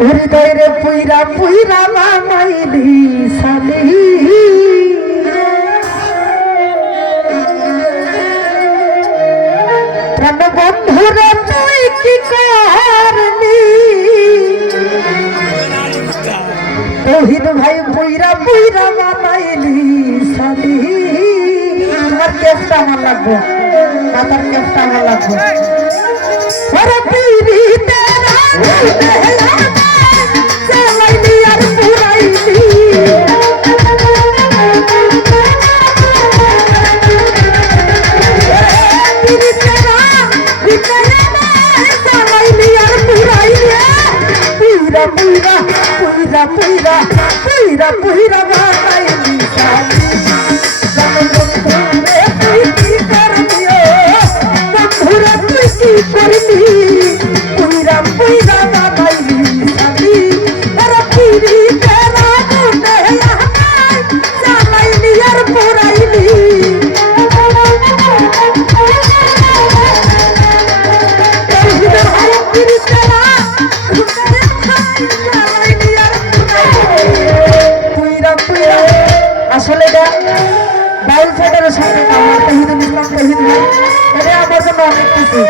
হৃদয় রে পুইরা পুইরা বানাইলি সালি প্রাণ বন্ধুরে তুই কি করলি তৌহিদ ভাই পুইরা পুইরা বানাইলি সালি তোমার কেসটা আমার লাগবে মাথার কেসটা আমার লাগবে ওরে পিরি তেরা চালাইলি আর পুরাইলি পিরি তেরা চালাইলি আর পুরাইলি পুইরা পুইরা পুইরা পুইরা পুইরা পুইরা বানাইলি সালি বন্ধুরে তুই কি করলি বন্ধুরে তুই কি করলি পুইরা পুইরা বানাইলি সালি ওরে পিরি তেরা মুনে আহাই চালাইলি আর পুরাইলি আসলে এটা বাউল ফেডারেশনের আমার তহিদুল ইসলাম তহিদ ভাই এটা আমার জন্য অনেক কিছু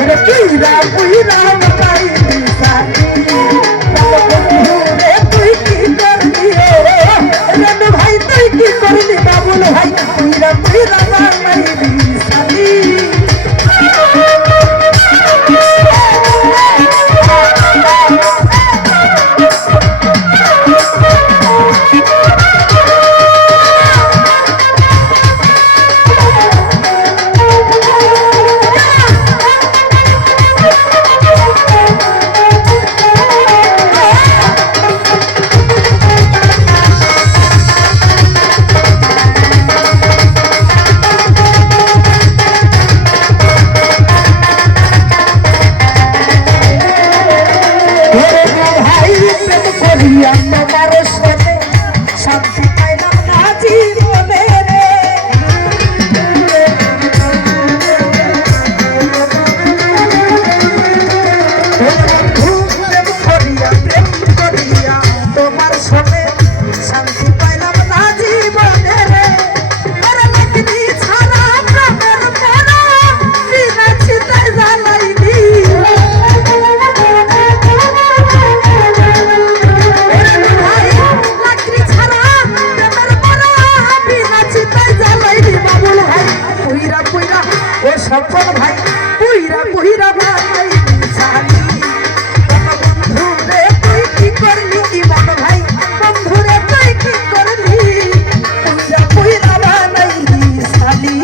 এটা পুইরা পুইরা বানাইলি সালি বন্ধুরে তুই কি করলি রেনু ভাই তুই কি করলি বাবুল ভাই পুইরা পুইরা বানাইলি সালি সম্পদ ভাই পুইরা পুইরা বানাইলি সালি বন্ধুরে তুই কি করলি ইমন ভাই বন্ধুরে তুই কি করলি পুইরা পুইরা বানাইলি সালি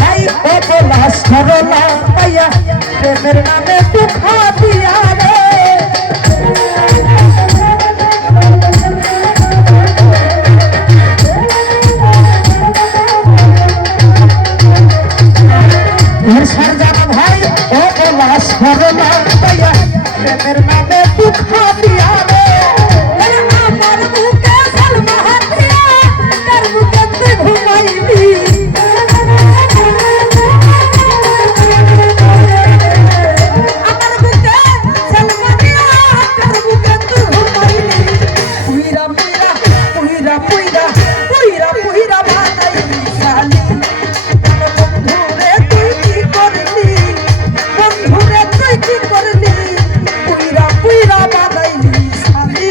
ভাই ও বলা সরলা পাইয়া প্রেমের নামে দুঃখ দিয়া রে সারজানা ভাই ও বলা সরলা পাইয়া প্রেমের নামে দুঃখ দিয়া রে আমার বুকে সালমা হাতিয়া তার বুকে তুই ঘুমাইলি আমার বুকে সালমা দিয়া তার বুকে তুই ঘুমাইলি পুইরা পুইরা পুইরা পুইরা পুইরা পুইরা বানাইলি শালি বন্ধুরে তুই কি করলি বন্ধুরে তুই কি করলি পুইরা পুইরা বানাইলি শালি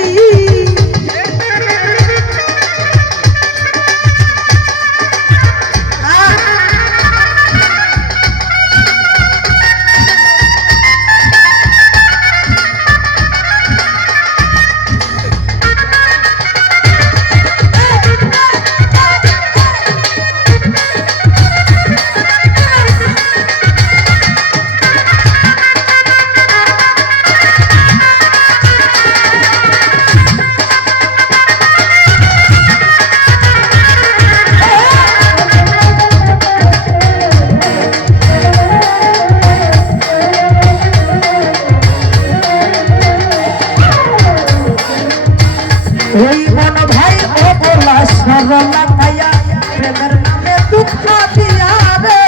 ওই মন ভাই ও বলা সরলা পাইয়া প্রেমের নামে দুঃখ দিয়া রে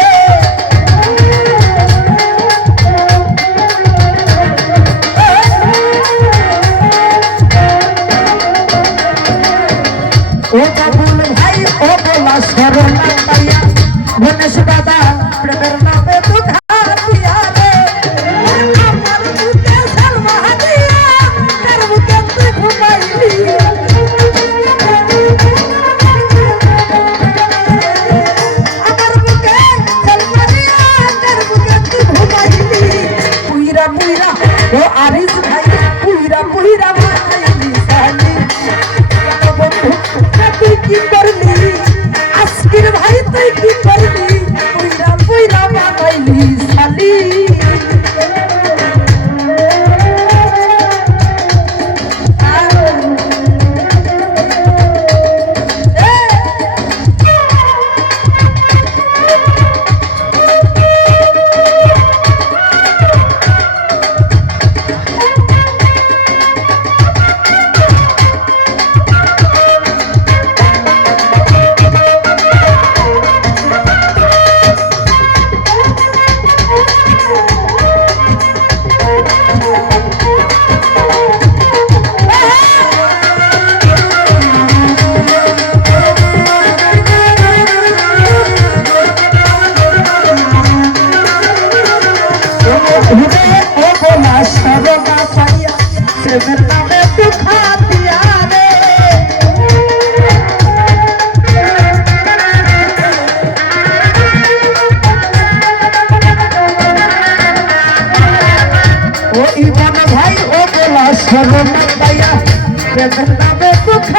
ও বাবুল ভাই ও বলা সরলা পাইয়া গণেশ দাদা প্রেমের নামে দুঃখ দিয়া রে আমার বুকে সালমা হাতিয়া তার বুকে তুই ঘুমাইলি আমার বুকে সালমা দিয়া তার বুকে তুই ঘুমাইলি পুইরা পুইরা ও আরিস ভাই পুইরা পুইরা বানাইলি শালি বন্ধু তুই কি করলি আজকের ভাই তুই কি করলি পুইরা পুইরা বানাইলি শালি ও বলা সরলা পাইয়া প্রেমের নামে দুঃখ দিয়া রে ও ইমান ভাই ও বলা সরলা পাইয়া প্রেমের নামে দুঃখ